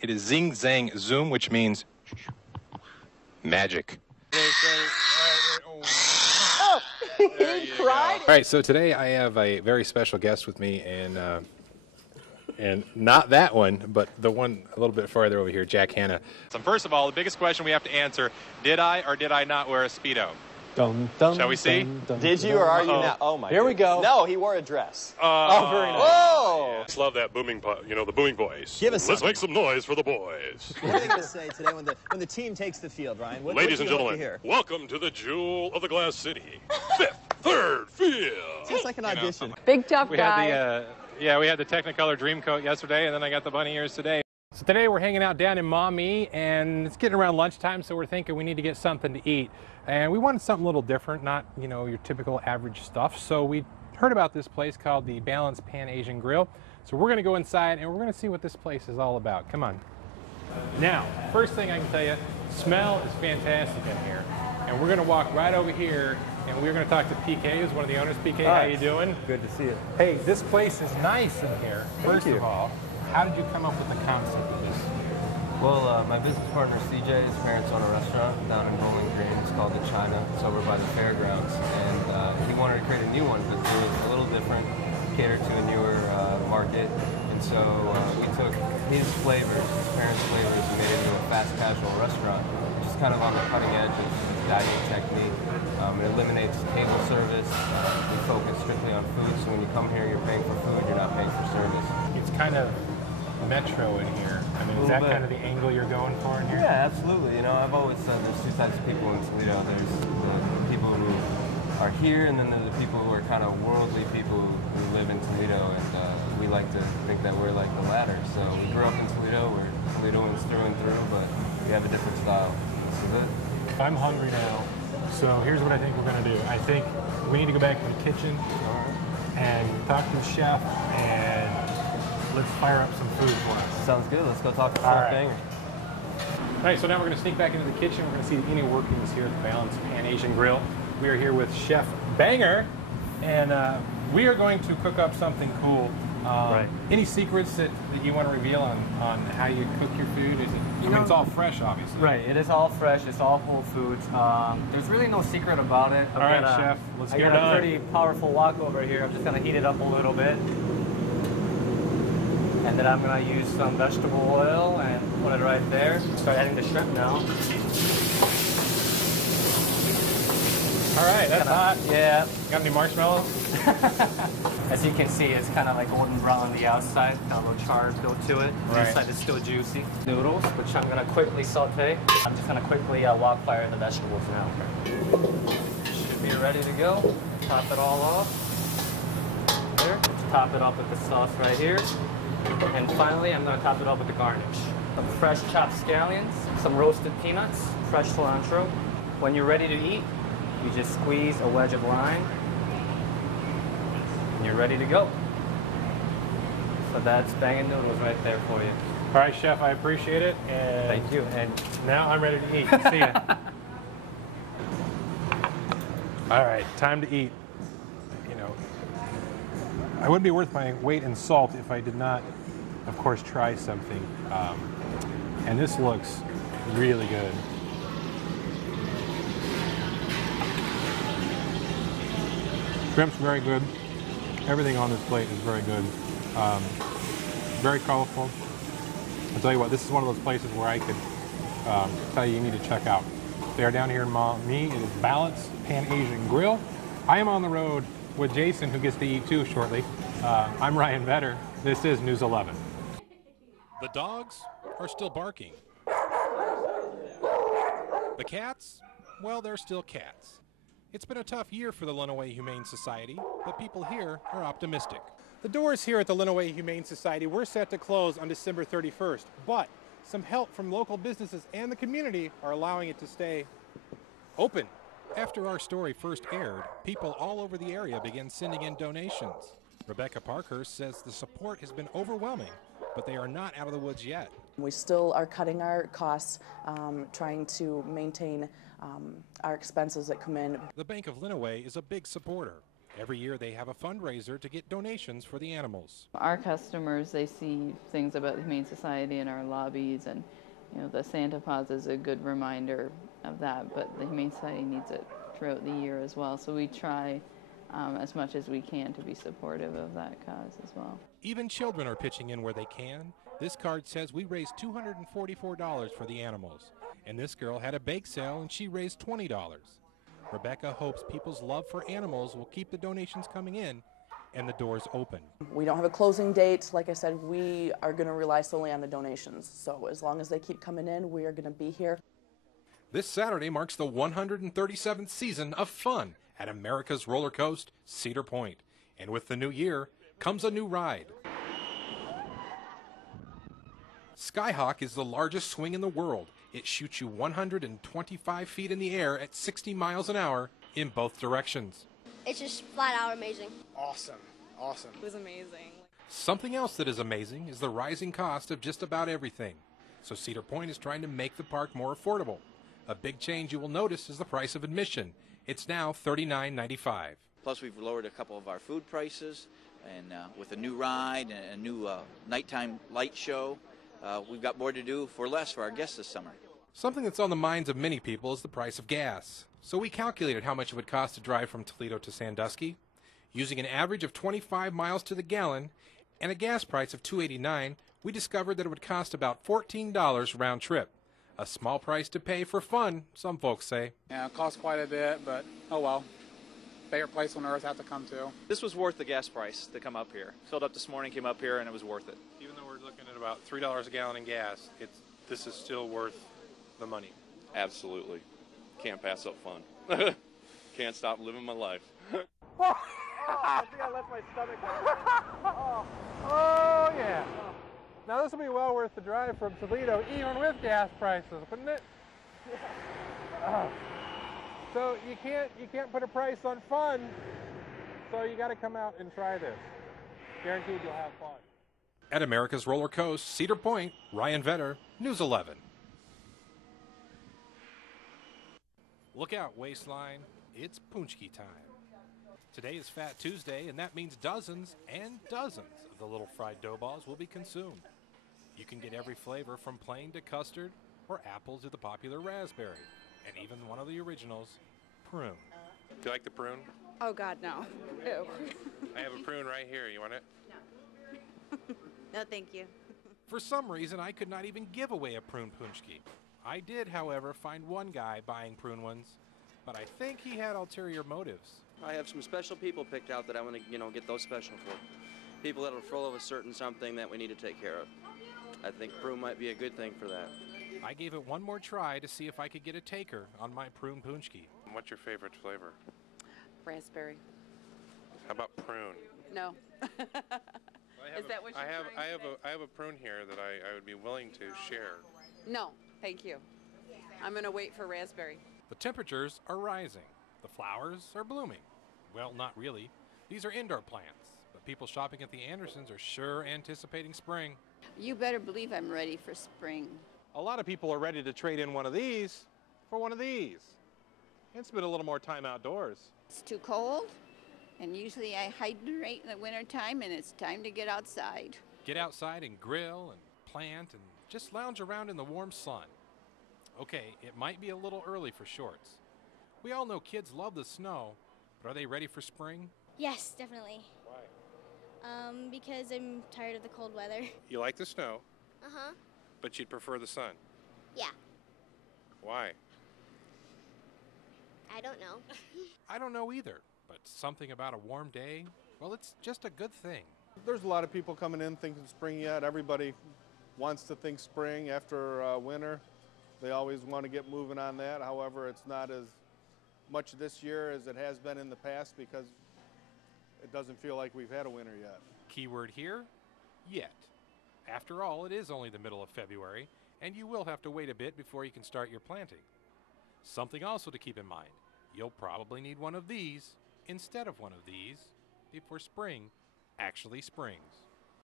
It is Zing Zang Zoom, which means magic. He cried. All right, so today I have a very special guest with me, and not that one, but the one a little bit farther over here, Jack Hanna. So first of all, the biggest question we have to answer, did I or did I not wear a Speedo? Dun, dun, Shall we see? Did you or are you not? Oh my. Here we go. No, he wore a dress. Oh, very nice. Whoa! Just love that booming, the booming voice. Give us Let's some. make some noise for the boys. What are you going to say today when the team takes the field, Ryan? Ladies and what do you hope to gentlemen, hear? welcome to the Jewel of the Glass City, 5th, 3rd field. It's like an audition. Big tough We guy. had the we had the Technicolor Dreamcoat yesterday, and then I got the bunny ears today. So today we're hanging out down in Maumee, and it's getting around lunchtime, so we're thinking we need to get something to eat. And we wanted something a little different, not, your typical average stuff. So we heard about this place called the Balance Pan Asian Grill. So we're gonna go inside and we're gonna see what this place is all about. Come on. Now, first thing I can tell you, smell is fantastic in here. And we're gonna walk right over here and we're gonna talk to PK, who's one of the owners. PK, how you doing? Good to see you. Hey, this place is nice in here. First you. of all, how did you come up with the concept of this? Well, my business partner CJ, his parents own a restaurant down in Bowling Green. It's called The China. It's over by the fairgrounds. And he wanted to create a new one, but it was a little different, catered to a newer market. And so we took his flavors, his parents' flavors, and made it into a fast casual restaurant, which is kind of on the cutting edge of dining technique. It eliminates table service. We focus strictly on food, so when you come here, you're paying for food, you're not paying for service. It's kind of metro in here. I mean, is that kind of the angle you're going for in here? Yeah, absolutely. I've always said there's two types of people in Toledo. There's the people who are here, and then there's the people who are kind of worldly people who live in Toledo, and we like to think that we're like the latter. So we grew up in Toledo, we're Toledoans through and through, but we have a different style. This is it. I'm hungry now, so here's what I think we're going to do. I think we need to go back to the kitchen and talk to the chef, and let's fire up some food for us. Sounds good. Let's go talk to All Chef right. Banger. All right, so now we're going to sneak back into the kitchen. We're going to see the inner workings here at the Balance Pan Asian Grill. We are here with Chef Banger, and we are going to cook up something cool. Right. Any secrets that you want to reveal on how you cook your food? It's all fresh, obviously. Right, it is all fresh, it's all whole foods. There's really no secret about it. All right, Chef, let's get it I got on. a pretty powerful wok over here. I'm just going to heat it up a little bit. And then I'm going to use some vegetable oil and put it right there. Start adding the shrimp now. All right, that's hot. Yeah. Got any marshmallows? As you can see, it's kind of like golden brown on the outside, got a little char built to it. Right. The inside is still juicy. Noodles, which I'm going to quickly saute. I'm just going to quickly wok fire the vegetables now. Should be ready to go. Top it all off. There. Let's top it off with the sauce right here. And finally, I'm going to top it off with the garnish. Some fresh chopped scallions, some roasted peanuts, fresh cilantro. When you're ready to eat, you just squeeze a wedge of lime, and you're ready to go. So that's banging noodles right there for you. All right, Chef, I appreciate it. And Thank you. And now I'm ready to eat. See ya. All right, time to eat. I wouldn't be worth my weight in salt if I did not, of course, try something. And this looks really good. Shrimp's very good. Everything on this plate is very good. Very colorful. I'll tell you what, this is one of those places where I could tell you need to check out. They are down here in Maumee. It is Balance Pan Asian Grill. I am on the road with Jason, who gets to eat too shortly. I'm Ryan Vetter. This is News 11. The dogs are still barking. The cats, well, they're still cats. It's been a tough year for the Lenawee Humane Society, but people here are optimistic. The doors here at the Lenawee Humane Society were set to close on December 31st, but some help from local businesses and the community are allowing it to stay open. After our story first aired, people all over the area began sending in donations. Rebecca Parkhurst says the support has been overwhelming, but they are not out of the woods yet. We still are cutting our costs, trying to maintain our expenses that come in. The Bank of Lenawee is a big supporter. Every year they have a fundraiser to get donations for the animals. Our customers, they see things about the Humane Society in our lobbies, and the Santa Paws is a good reminder of that, but the Humane Society needs it throughout the year as well. So we try as much as we can to be supportive of that cause as well. Even children are pitching in where they can. This card says we raised $244 for the animals. And this girl had a bake sale and she raised $20. Rebecca hopes people's love for animals will keep the donations coming in and the doors open. We don't have a closing date. Like I said, we are going to rely solely on the donations. So as long as they keep coming in, we are going to be here. This Saturday marks the 137th season of fun at America's Roller Coaster, Cedar Point. And with the new year comes a new ride. Skyhawk is the largest swing in the world. It shoots you 125 feet in the air at 60 miles an hour in both directions. It's just flat out amazing. Awesome. It was amazing. Something else that is amazing is the rising cost of just about everything. So Cedar Point is trying to make the park more affordable. A big change you will notice is the price of admission. It's now $39.95. Plus, we've lowered a couple of our food prices, and with a new ride and a new nighttime light show, we've got more to do for less for our guests this summer. Something that's on the minds of many people is the price of gas. So we calculated how much it would cost to drive from Toledo to Sandusky. Using an average of 25 miles to the gallon and a gas price of $2.89, we discovered that it would cost about $14 round trip. A small price to pay for fun, some folks say. Yeah, it costs quite a bit, but oh well. Favorite place on earth I have to come to. This was worth the gas price to come up here. Filled up this morning, came up here, and it was worth it. Even though we're looking at about $3 a gallon in gas, this is still worth the money. Absolutely. Can't pass up fun. Can't stop living my life. I think I left my stomach out. Oh, yeah. Now this will be well worth the drive from Toledo, even with gas prices, wouldn't it? So you can't put a price on fun, so you got to come out and try this. Guaranteed you'll have fun. At America's Roller Coaster, Cedar Point, Ryan Vetter, News 11. Look out, Waistline. It's Paczki time. Today is Fat Tuesday, and that means dozens and dozens of the little fried dough balls will be consumed. You can get every flavor from plain to custard or apple to the popular raspberry, and even one of the originals, prune. Do you like the prune? Oh, God, no. Ew. I have a prune right here. You want it? No. No, thank you. For some reason, I could not even give away a prune paczki. I did, however, find one guy buying prune ones, but I think he had ulterior motives. I have some special people picked out that I want to, get those special for. People that are full of a certain something that we need to take care of. I think prune might be a good thing for that. I gave it one more try to see if I could get a taker on my prune paczki. What's your favorite flavor? Raspberry. How about prune? No. Is that what you're trying to say? I have a prune here that I would be willing to share. No, thank you. I'm going to wait for raspberry. The temperatures are rising. The flowers are blooming. Well, not really. These are indoor plants, but people shopping at the Andersons are sure anticipating spring. You better believe I'm ready for spring. A lot of people are ready to trade in one of these for one of these and spend a little more time outdoors. It's too cold, and usually I hibernate in the wintertime, and it's time to get outside. Get outside and grill and plant and just lounge around in the warm sun. Okay, it might be a little early for shorts. We all know kids love the snow, but are they ready for spring? Yes, definitely. Why? Because I'm tired of the cold weather. You like the snow, Uh-huh. but you'd prefer the sun. Yeah. Why? I don't know. I don't know either, but something about a warm day, well, it's just a good thing. There's a lot of people coming in thinking spring yet. Everybody wants to think spring after winter. They always want to get moving on that. However, it's not as much this year as it has been in the past because it doesn't feel like we've had a winter yet. Keyword here, yet. After all, it is only the middle of February, and you will have to wait a bit before you can start your planting. Something also to keep in mind, you'll probably need one of these instead of one of these before spring actually springs.